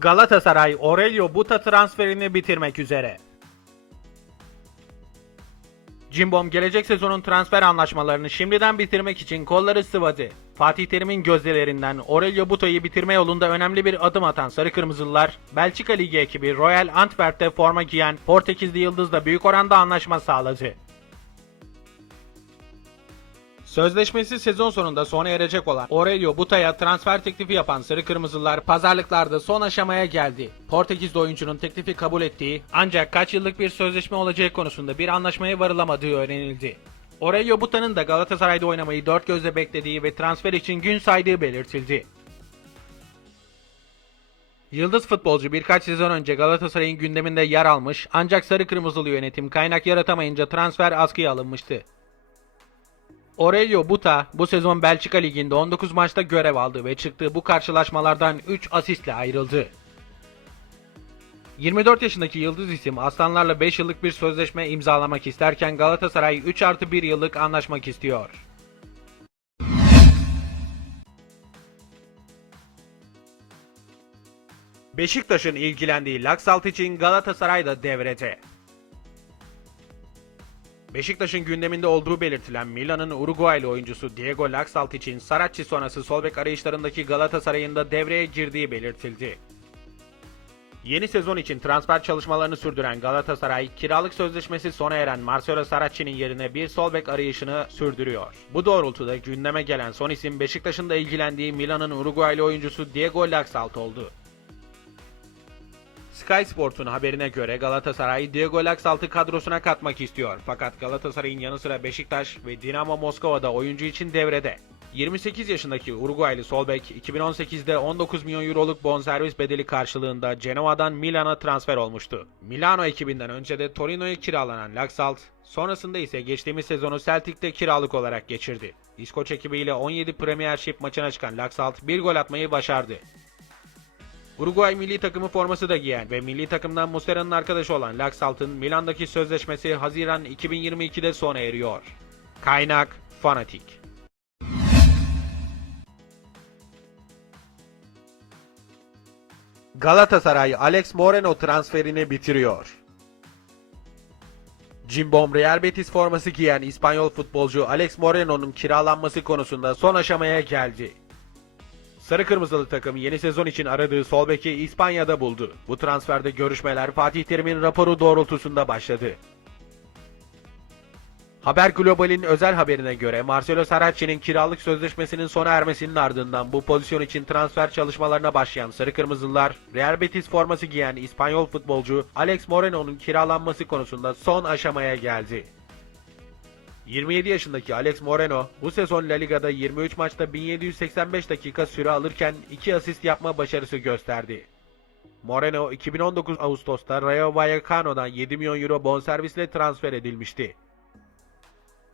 Galatasaray Aurelio Buta transferini bitirmek üzere. Cimbom gelecek sezonun transfer anlaşmalarını şimdiden bitirmek için kolları sıvadı. Fatih Terim'in gözdelerinden Aurelio Buta'yı bitirme yolunda önemli bir adım atan Sarı Kırmızılılar, Belçika Ligi ekibi Royal Antwerp'te forma giyen Portekizli Yıldız'la büyük oranda anlaşma sağladı. Sözleşmesi sezon sonunda sona erecek olan Aurelio Buta'ya transfer teklifi yapan Sarı Kırmızılar pazarlıklarda son aşamaya geldi. Portekizli oyuncunun teklifi kabul ettiği ancak kaç yıllık bir sözleşme olacağı konusunda bir anlaşmaya varılamadığı öğrenildi. Aurelio Buta'nın da Galatasaray'da oynamayı dört gözle beklediği ve transfer için gün saydığı belirtildi. Yıldız futbolcu birkaç sezon önce Galatasaray'ın gündeminde yer almış ancak sarı kırmızılı yönetim kaynak yaratamayınca transfer askıya alınmıştı. Aurelio Buta bu sezon Belçika Ligi'nde 19 maçta görev aldı ve çıktığı bu karşılaşmalardan 3 asistle ayrıldı. 24 yaşındaki yıldız isim Aslanlarla 5 yıllık bir sözleşme imzalamak isterken Galatasaray 3 artı 1 yıllık anlaşmak istiyor. Beşiktaş'ın ilgilendiği Laksalt için Galatasaray da devrede. Beşiktaş'ın gündeminde olduğu belirtilen Milan'ın Uruguaylı oyuncusu Diego Laxalt için Saracchi sonrası sol bek arayışlarındaki Galatasaray'ın da devreye girdiği belirtildi. Yeni sezon için transfer çalışmalarını sürdüren Galatasaray, kiralık sözleşmesi sona eren Marcelo Saracchi'nin yerine bir sol bek arayışını sürdürüyor. Bu doğrultuda gündeme gelen son isim Beşiktaş'ın da ilgilendiği Milan'ın Uruguaylı oyuncusu Diego Laxalt oldu. Sky Sports'un haberine göre Galatasaray Diego Laxalt'ı kadrosuna katmak istiyor. Fakat Galatasaray'ın yanı sıra Beşiktaş ve Dinamo Moskova'da oyuncu için devrede. 28 yaşındaki Uruguaylı sol bek 2018'de 19 milyon euroluk bonservis bedeli karşılığında Genoa'dan Milan'a transfer olmuştu. Milano ekibinden önce de Torino'ya kiralanan Laxalt, sonrasında ise geçtiğimiz sezonu Celtic'te kiralık olarak geçirdi. İskoç ekibiyle 17 Premiership maçına çıkan Laxalt bir gol atmayı başardı. Uruguay milli takımı forması da giyen ve milli takımdan Muslera'nın arkadaşı olan Laxalt'ın Milan'daki sözleşmesi Haziran 2022'de sona eriyor. Kaynak Fanatik Galatasaray Alex Moreno transferini bitiriyor. Cimbom Real Betis forması giyen İspanyol futbolcu Alex Moreno'nun kiralanması konusunda son aşamaya geldi. Sarı Kırmızılı takım yeni sezon için aradığı sol beki İspanya'da buldu. Bu transferde görüşmeler Fatih Terim'in raporu doğrultusunda başladı. Haber Global'in özel haberine göre Marcelo Saracchi'nin kiralık sözleşmesinin sona ermesinin ardından bu pozisyon için transfer çalışmalarına başlayan Sarı Kırmızılar, Real Betis forması giyen İspanyol futbolcu Alex Moreno'nun kiralanması konusunda son aşamaya geldi. 27 yaşındaki Alex Moreno bu sezon La Liga'da 23 maçta 1785 dakika süre alırken 2 asist yapma başarısı gösterdi. Moreno 2019 Ağustos'ta Rayo Vallecano'dan 7 milyon euro bonservisle transfer edilmişti.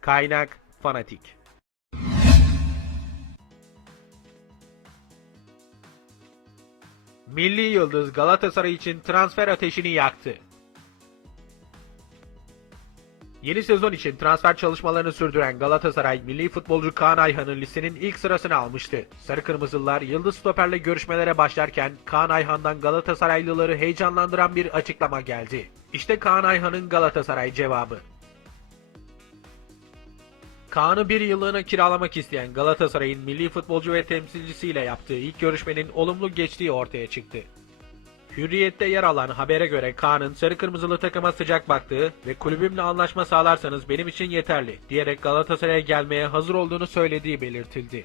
Kaynak Fanatik Milli Yıldız Galatasaray için transfer ateşini yaktı. Yeni sezon için transfer çalışmalarını sürdüren Galatasaray milli futbolcu Kaan Ayhan'ın listenin ilk sırasını almıştı. Sarı Kırmızılılar Yıldız Stoper'le görüşmelere başlarken Kaan Ayhan'dan Galatasaraylıları heyecanlandıran bir açıklama geldi. İşte Kaan Ayhan'ın Galatasaray cevabı. Kaan'ı bir yıllığına kiralamak isteyen Galatasaray'ın milli futbolcu ve temsilcisiyle yaptığı ilk görüşmenin olumlu geçtiği ortaya çıktı. Hürriyet'te yer alan habere göre Kaan'ın sarı kırmızılı takıma sıcak baktığı ve kulübümle anlaşma sağlarsanız benim için yeterli diyerek Galatasaray'a gelmeye hazır olduğunu söylediği belirtildi.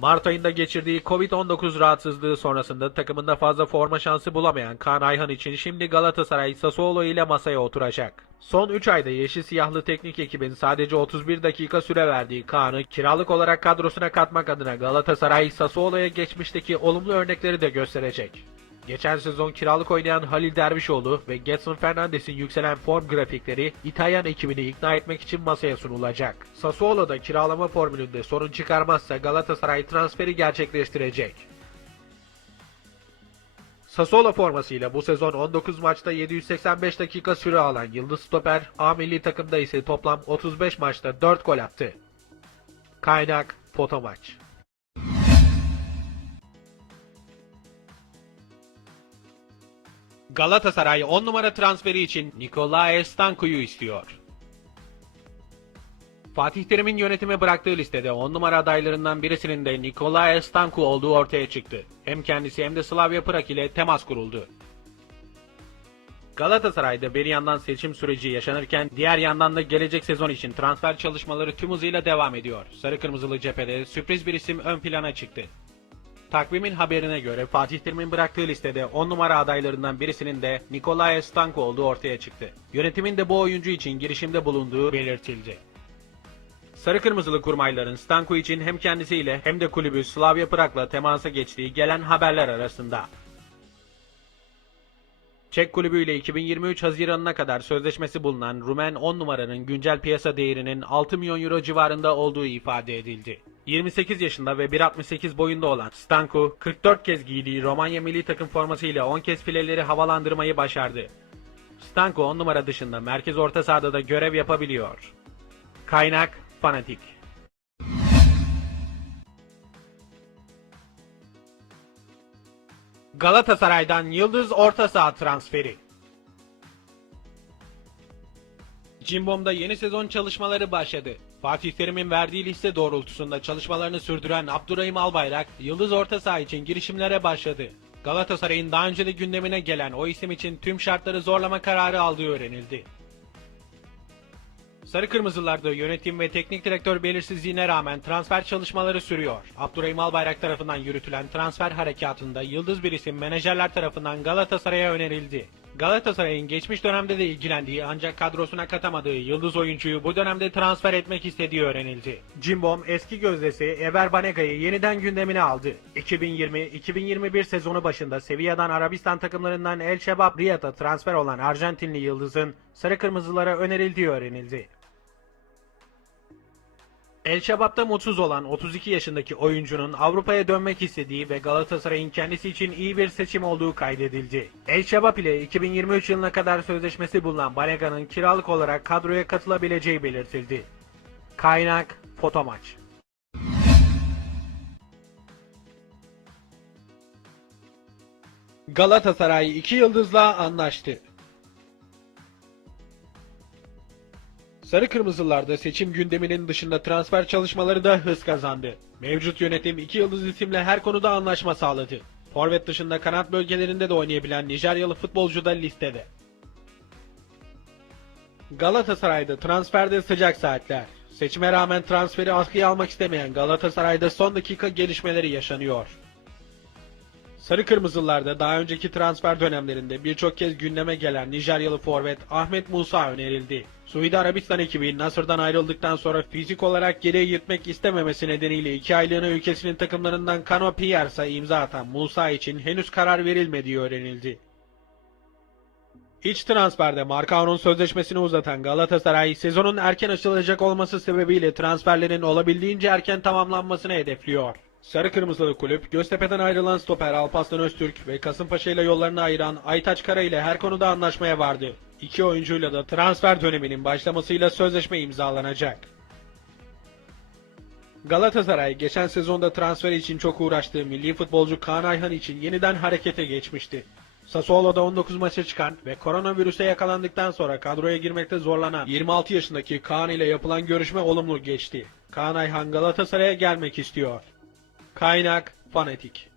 Mart ayında geçirdiği Covid-19 rahatsızlığı sonrasında takımında fazla forma şansı bulamayan Kaan Ayhan için şimdi Galatasaray Sassuolo ile masaya oturacak. Son 3 ayda yeşil siyahlı teknik ekibin sadece 31 dakika süre verdiği Kaan'ı kiralık olarak kadrosuna katmak adına Galatasaray Sassuolo'ya geçmişteki olumlu örnekleri de gösterecek. Geçen sezon kiralık oynayan Halil Dervişoğlu ve Getson Fernandes'in yükselen form grafikleri İtalyan ekibini ikna etmek için masaya sunulacak. Sassuolo'da kiralama formülünde sorun çıkarmazsa Galatasaray transferi gerçekleştirecek. Sassuolo formasıyla bu sezon 19 maçta 785 dakika süre alan Yıldız Stoper, A milli takımda ise toplam 35 maçta 4 gol attı. Kaynak Fotomaç Galatasaray 10 numara transferi için Nikolay Stanku'yu istiyor. Fatih Terim'in yönetime bıraktığı listede 10 numara adaylarından birisinin de Nikolay Stanku olduğu ortaya çıktı. Hem kendisi hem de Slavia Prag ile temas kuruldu. Galatasaray'da bir yandan seçim süreci yaşanırken diğer yandan da gelecek sezon için transfer çalışmaları tüm hızıyla devam ediyor. Sarı Kırmızılı cephede sürpriz bir isim ön plana çıktı. Takvimin haberine göre Fatih Terim'in bıraktığı listede 10 numara adaylarından birisinin de Nikolay Stanko olduğu ortaya çıktı. Yönetimin de bu oyuncu için girişimde bulunduğu belirtildi. Sarı Kırmızılı kurmayların Stanko için hem kendisiyle hem de kulübü Slavia Prag'la temasa geçtiği gelen haberler arasında. Çek kulübüyle 2023 Haziran'ına kadar sözleşmesi bulunan Rumen 10 numaranın güncel piyasa değerinin 6 milyon euro civarında olduğu ifade edildi. 28 yaşında ve 1.68 boyunda olan Stanko, 44 kez giydiği Romanya milli takım formasıyla 10 kez fileleri havalandırmayı başardı. Stanko 10 numara dışında merkez orta sahada da görev yapabiliyor. Kaynak Fanatik Galatasaray'dan Yıldız orta saha transferi. Cimbom'da yeni sezon çalışmaları başladı. Fatih Terim'in verdiği liste doğrultusunda çalışmalarını sürdüren Abdurrahim Albayrak, Yıldız orta saha için girişimlere başladı. Galatasaray'ın daha önce de gündemine gelen o isim için tüm şartları zorlama kararı aldığı öğrenildi. Sarı Kırmızılarda yönetim ve teknik direktör belirsizliğine rağmen transfer çalışmaları sürüyor. Abdurrahim Albayrak tarafından yürütülen transfer harekatında yıldız bir isim menajerler tarafından Galatasaray'a önerildi. Galatasaray'ın geçmiş dönemde de ilgilendiği ancak kadrosuna katamadığı yıldız oyuncuyu bu dönemde transfer etmek istediği öğrenildi. Cimbom eski gözdesi Ever Banega'yı yeniden gündemine aldı. 2020-2021 sezonu başında Sevilla'dan Arabistan takımlarından El Şebab Riyad'a transfer olan Arjantinli yıldızın Sarı Kırmızılara önerildiği öğrenildi. El Şabab'da mutsuz olan 32 yaşındaki oyuncunun Avrupa'ya dönmek istediği ve Galatasaray'ın kendisi için iyi bir seçim olduğu kaydedildi. El Şabab ile 2023 yılına kadar sözleşmesi bulunan Banega'nın kiralık olarak kadroya katılabileceği belirtildi. Kaynak Fotomaç Galatasaray 2 yıldızla anlaştı. Sarı Kırmızılarda seçim gündeminin dışında transfer çalışmaları da hız kazandı. Mevcut yönetim iki yıldız isimle her konuda anlaşma sağladı. Forvet dışında kanat bölgelerinde de oynayabilen Nijeryalı futbolcu da listede. Galatasaray'da transferde sıcak saatler. Seçime rağmen transferi askıya almak istemeyen Galatasaray'da son dakika gelişmeleri yaşanıyor. Sarı Kırmızılarda daha önceki transfer dönemlerinde birçok kez gündeme gelen Nijeryalı forvet Ahmet Musa önerildi. Suudi Arabistan ekibi Nasır'dan ayrıldıktan sonra fizik olarak geriye gitmek istememesi nedeniyle iki aylığına ülkesinin takımlarından Kano Pierce'a imza atan Musa için henüz karar verilmediği öğrenildi. İç transferde Marcao'nun sözleşmesini uzatan Galatasaray, sezonun erken açılacak olması sebebiyle transferlerin olabildiğince erken tamamlanmasını hedefliyor. Sarı Kırmızılı kulüp, Göztepe'den ayrılan stoper Alparslan Öztürk ve Kasımpaşa ile yollarını ayıran Aytaç Kara ile her konuda anlaşmaya vardı. İki oyuncuyla da transfer döneminin başlamasıyla sözleşme imzalanacak. Galatasaray geçen sezonda transfer için çok uğraştığı milli futbolcu Kaan Ayhan için yeniden harekete geçmişti. Sassuolo'da 19 maça çıkan ve koronavirüse yakalandıktan sonra kadroya girmekte zorlanan 26 yaşındaki Kaan ile yapılan görüşme olumlu geçti. Kaan Ayhan Galatasaray'a gelmek istiyor. Kaynak Fanatik